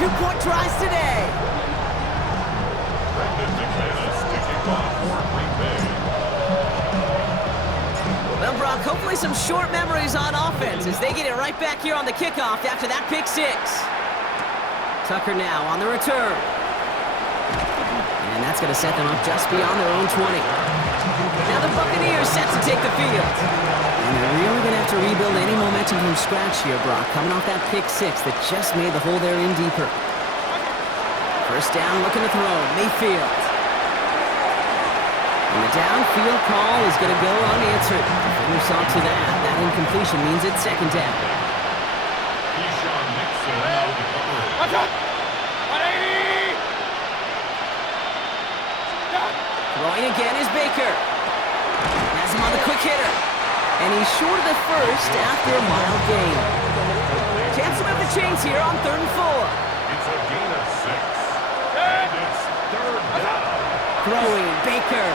2-point tries today. Well, Brock, hopefully some short memories on offense as they get it right back here on the kickoff after that pick six. Tucker now on the return. And that's going to set them up just beyond their own 20. Now the Buccaneers set to take the field. And they're really going to have to rebuild any momentum from scratch here, Brock, coming off that pick six that just made the hole there in deeper. First down, looking to throw, Mayfield. And the downfield call is going to go unanswered. Defender saw to that. That incompletion means it's second down. Watch out! 180! Throwing again is Baker. Has him on the quick hitter. And he's short of the first after a mild gain. Chance to have the chains here on 3rd and 4. It's a gain of 6. And it's 3rd down. Throwing, Baker.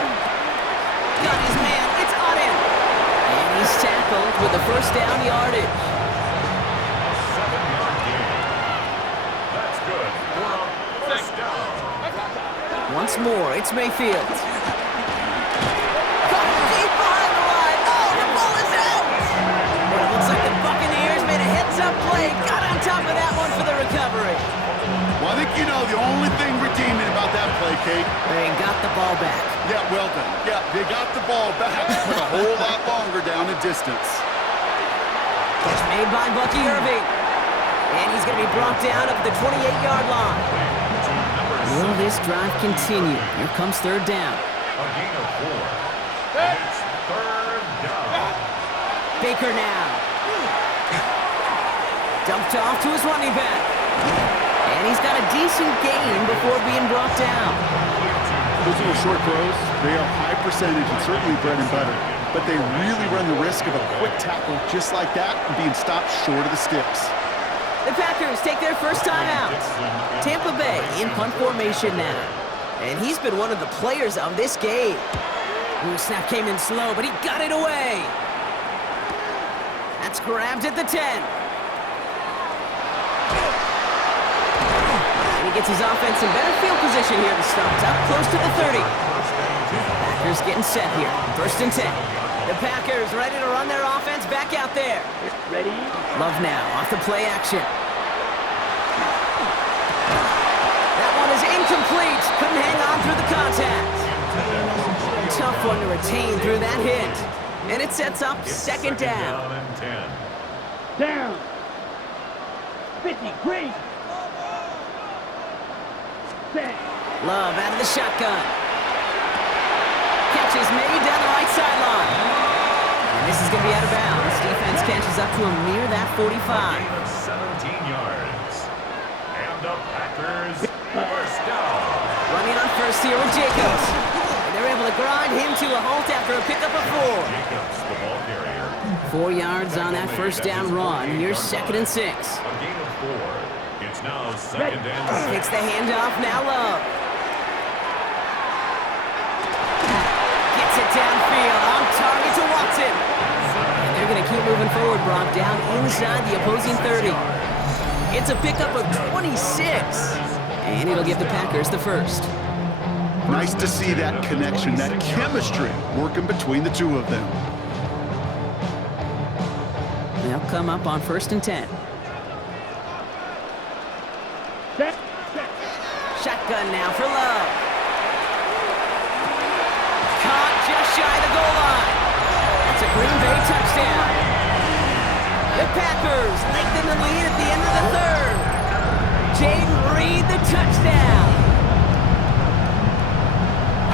Got his man, it's on him. And he's tackled with the first down yardage. 7-yard gain. That's good for a first down. Once more, it's Mayfield. Caught deep behind the line. Oh, the ball is out. But it looks like the Buccaneers made a heads-up play. Got on top of that one for the recovery. Well, I think you know the only thing redeeming about that play, Kate. They got the ball back. Yeah, well done. Yeah, they got the ball back, but a whole lot longer down the distance. Catch made by Bucky Irving. And he's going to be brought down at the 28-yard line. Will this drive continue? Here comes 3rd down. A gain of 4. And it's 3rd down. Baker now. Dumped off to his running back. And he's got a decent gain before being brought down. Those little short throws, they are high percentage and certainly bread and butter. But they really run the risk of a quick tackle just like that and being stopped short of the sticks. The Packers take their first time out. Tampa Bay in punt formation now. And he's been one of the players of this game. Ooh, snap came in slow, but he got it away. That's grabbed at the 10. And he gets his offense in better field position here to start. Up close to the 30. Packers getting set here. 1st and 10. The Packers ready to run their offense back out there. Ready? Love now off the play action. That one is incomplete. Couldn't hang on through the contact. Tough one to retain through that hit. And it sets up second down. Down. 50, green. Set. Love out of the shotgun. Catch is made down the right sideline. And this is going to be out of bounds. Defense catches up to him near that 45. 17 yards. And the Packers first down. Running on first here with Jacobs. And they're able to grind him to a halt after a pickup of 4. Jacobs, the ball carrier. 4 yards on that first down run. Here's 2nd and 6. A gain of 4. It's now 2nd and 6. Takes the handoff, now Love. Gets it downfield, on target to Watson. And they're going to keep moving forward, Brock, down inside the opposing 30. It's a pickup of 26. And it'll give the Packers the first. Nice to see that connection, that chemistry working between the two of them. They'll come up on 1st and 10. Set. Shotgun now for Love. Caught just shy of the goal line. That's a Green Bay touchdown. The Packers lengthen the lead at the end of the 3rd. Jaden Reed, the touchdown.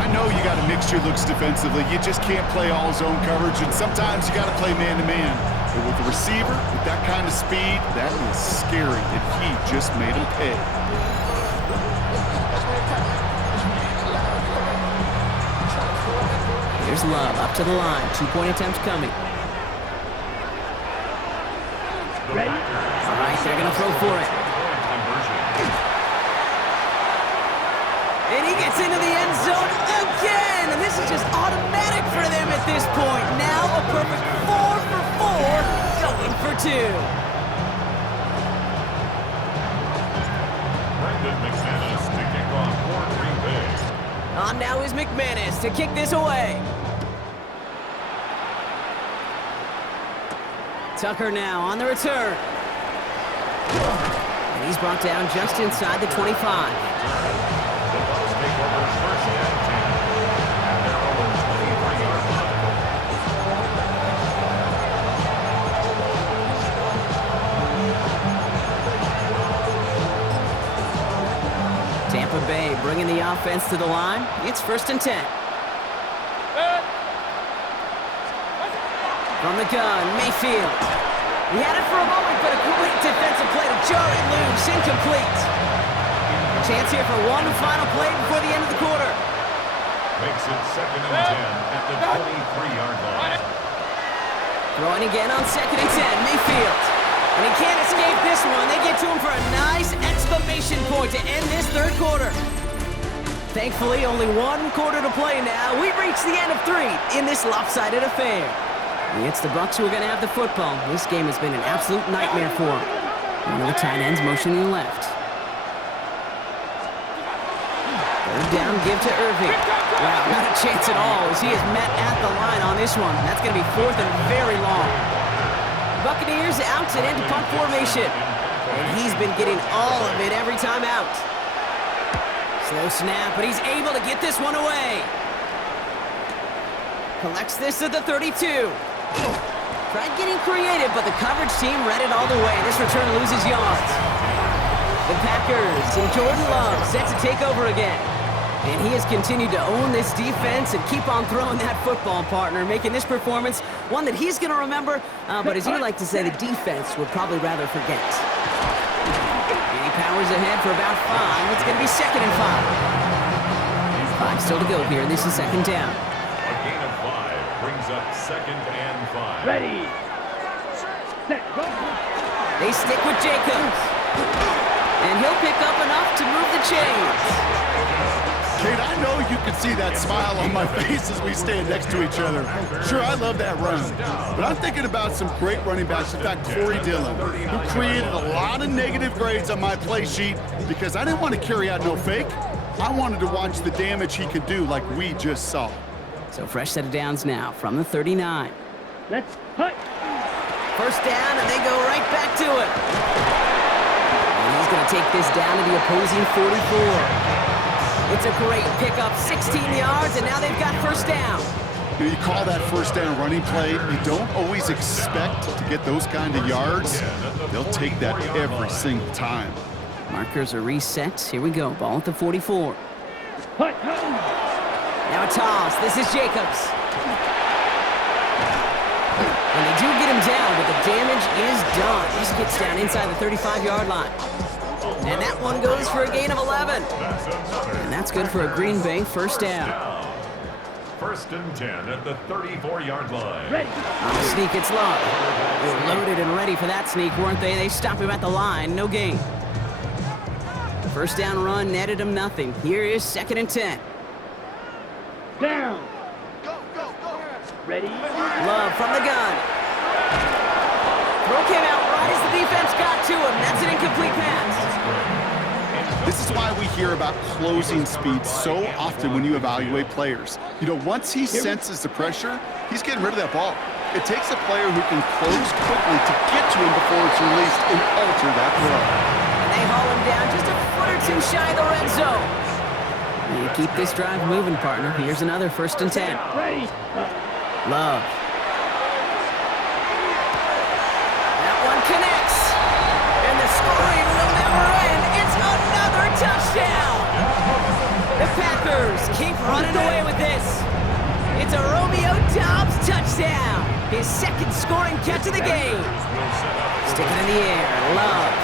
I know you got to mix your looks defensively. You just can't play all zone coverage, and sometimes you got to play man-to-man. But with the receiver, with that kind of speed, that is scary, and he just made him pay. Here's Love up to the line. 2-point attempt coming. Ready? All right, they're going to throw for it. And he gets into the end zone again. And this is just automatic for them at this point. Now a perfect 4 for 4, going for 2. Brandon McManus to kick off for Green Bay. On now is McManus to kick this away. Tucker now on the return. And he's brought down just inside the 25. The Bucs take over first and 10 at their own 23-yard line. Tampa Bay bringing the offense to the line. It's first and 10. From the gun, Mayfield. He had it for a moment, but a great defensive play to jar it loose. Incomplete. Chance here for one final play before the end of the quarter. Makes it second and 10 at the 23-yard line. Throwing again on second and 10, Mayfield. And he can't escape this one. They get to him for a nice exclamation point to end this third quarter. Thankfully, only one quarter to play now. We've reached the end of 3 in this lopsided affair. It's the Bucs who are going to have the football. This game has been an absolute nightmare for them. One of the tight ends motioning left. Third down, give to Irving. Wow, not a chance at all as he is met at the line on this one. That's going to be fourth and very long. Buccaneers out and into punt formation. And he's been getting all of it every time out. Slow snap, but he's able to get this one away. Collects this at the 32. Tried getting creative, but the coverage team read it all the way. This return loses yards. The Packers and Jordan Love set to take over again. And he has continued to own this defense and keep on throwing that football, partner, making this performance one that he's going to remember, but as you like to say, the defense would probably rather forget. And he powers ahead for about 5. It's going to be second and 5. 5 still to go here. This is second down. A gain of 5 brings up second and 5. Ready, set, go. They stick with Jacobs. And he'll pick up enough to move the chains. Kate, I know you can see that smile on my face as we stand next to each other. Sure, I love that run. But I'm thinking about some great running backs. In fact, Corey Dillon, who created a lot of negative grades on my play sheet because I didn't want to carry out no fake. I wanted to watch the damage he could do like we just saw. So fresh set of downs now from the 39. Let's hut. First down, and they go right back to it. And he's going to take this down to the opposing 44. It's a great pickup, 16 yards, and now they've got first down. You call that first down running play. You don't always expect to get those kind of yards. They'll take that every single time. Markers are reset. Here we go. Ball at the 44. Hut. Now a toss. This is Jacobs. And they do get him down, but the damage is done. He gets down inside the 35-yard line. And that one goes for a gain of 11. And that's good for a Green Bay first down. First and 10 at the 34-yard line. Ready. On the sneak, it's Love. They were loaded and ready for that sneak, weren't they? They stop him at the line. No gain. First down run netted him nothing. Here is second and 10. Down. Ready. Love from the gun. Throw came out right as the defense got to him. That's an incomplete pass. This is why we hear about closing speed so often when you evaluate players. You know, once he senses the pressure, he's getting rid of that ball. It takes a player who can close quickly to get to him before it's released and alter that throw. And they haul him down just a foot or two shy of the red zone. You keep this drive moving, partner. Here's another first and 10. Ready. Love. That one connects. And the scoring will never end. It's another touchdown. The Packers keep running away with this. It's a Romeo Doubs touchdown. His second scoring catch of the game. Stick it in the air. Love.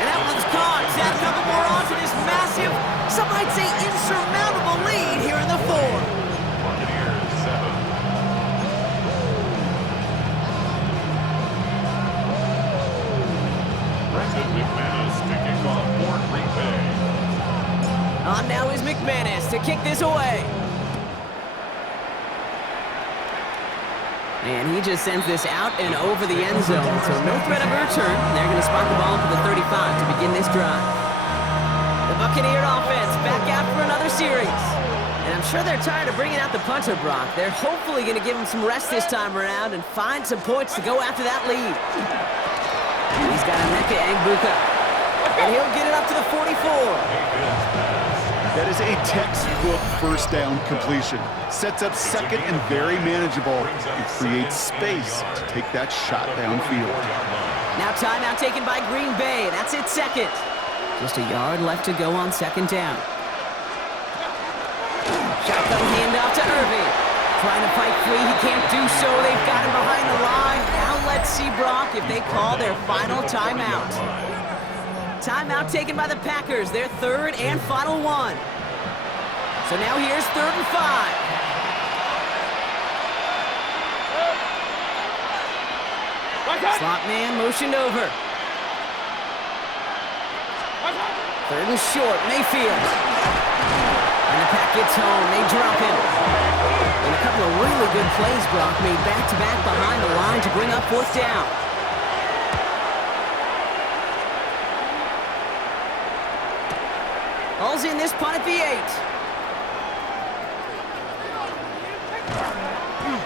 And that one's caught. Add a couple more on to this massive, some might say insurmountable lead here in the fourth. Buccaneers 7. Brandon McManus to kick off for Green Bay. On now is McManus to kick this away. And he just sends this out and over the end zone. So no threat of a return. They're going to spot the ball for the 35 to begin this drive. The Buccaneer offense back out for another series. And I'm sure they're tired of bringing out the punter, Brock. They're hopefully going to give him some rest this time around and find some points to go after that lead. He's got Emeka Egbuka. And he'll get it up to the 44. That is a textbook first down completion. Sets up second and very manageable. It creates space to take that shot downfield. Now timeout taken by Green Bay. That's its second. Just a yard left to go on second down. Shotgun handoff to Irving. Trying to fight free. He can't do so. They've got him behind the line. Now let's see, Brock, if they call their final timeout. Timeout taken by the Packers, their third and final one. So now here's 3rd and 5. Slot man motioned over. 3rd and short, Mayfield. And the Pack gets home, they drop him. And a couple of really good plays, Brock, made back-to-back behind the line to bring up 4th down. All's in this punt at the 8.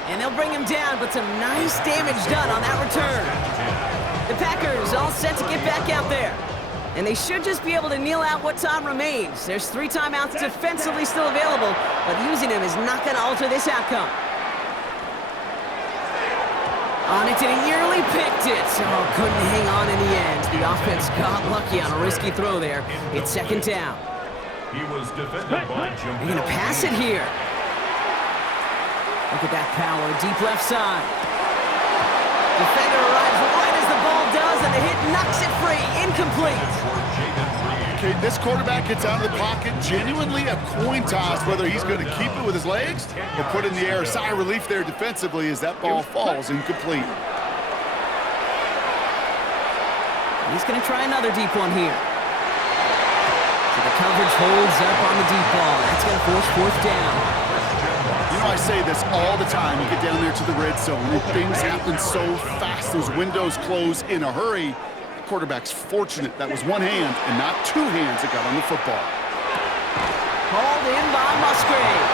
And they'll bring him down, but some nice damage done on that return. The Packers all set to get back out there. And they should just be able to kneel out what time remains. There's 3 timeouts defensively still available, but using them is not going to alter this outcome. On it, and he nearly picked it. Oh, couldn't hang on in the end. The offense got lucky on a risky throw there. It's 2nd down. He was defended by Jim. They're going to pass it here. Look at that power, deep left side. Defender arrives right as the ball does, and the hit knocks it free. Incomplete. Okay, this quarterback gets out of the pocket. Genuinely a coin toss whether he's going to keep it with his legs or put it in the air. Sigh of relief there defensively as that ball falls incomplete. He's going to try another deep one here. So the coverage holds up on the deep ball. That's going to force 4th down. You know, I say this all the time. You get down there to the red zone, and things happen so fast. Those windows close in a hurry. The quarterback's fortunate that was one hand and not 2 hands that got on the football. Called in by Musgrave.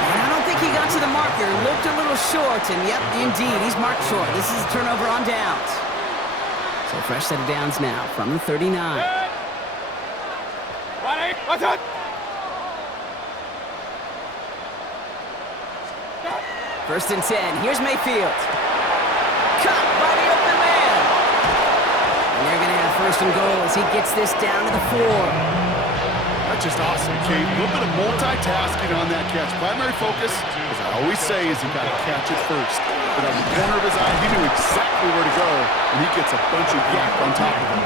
And I don't think he got to the marker. Looked a little short, and yep, indeed, he's marked short. This is a turnover on downs. So fresh set of downs now from the 39. What's up? 1st and 10. Here's Mayfield. Caught by the open man. And they're going to have 1st and goal as he gets this down to the 4. That's just awesome, Kate. A little bit of multitasking on that catch. Primary focus, as I always say, is you got to catch it first. But on the corner of his eye, he knew exactly where to go, and he gets a bunch of yak on top of him.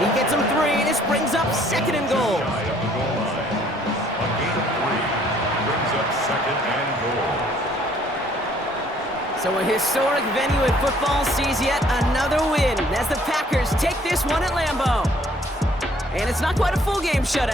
He gets him 3, and this brings up 2nd and goal. A gain of 3 brings up 2nd and goal. So a historic venue in football sees yet another win as the Packers take this one at Lambeau. And it's not quite a full game shutout.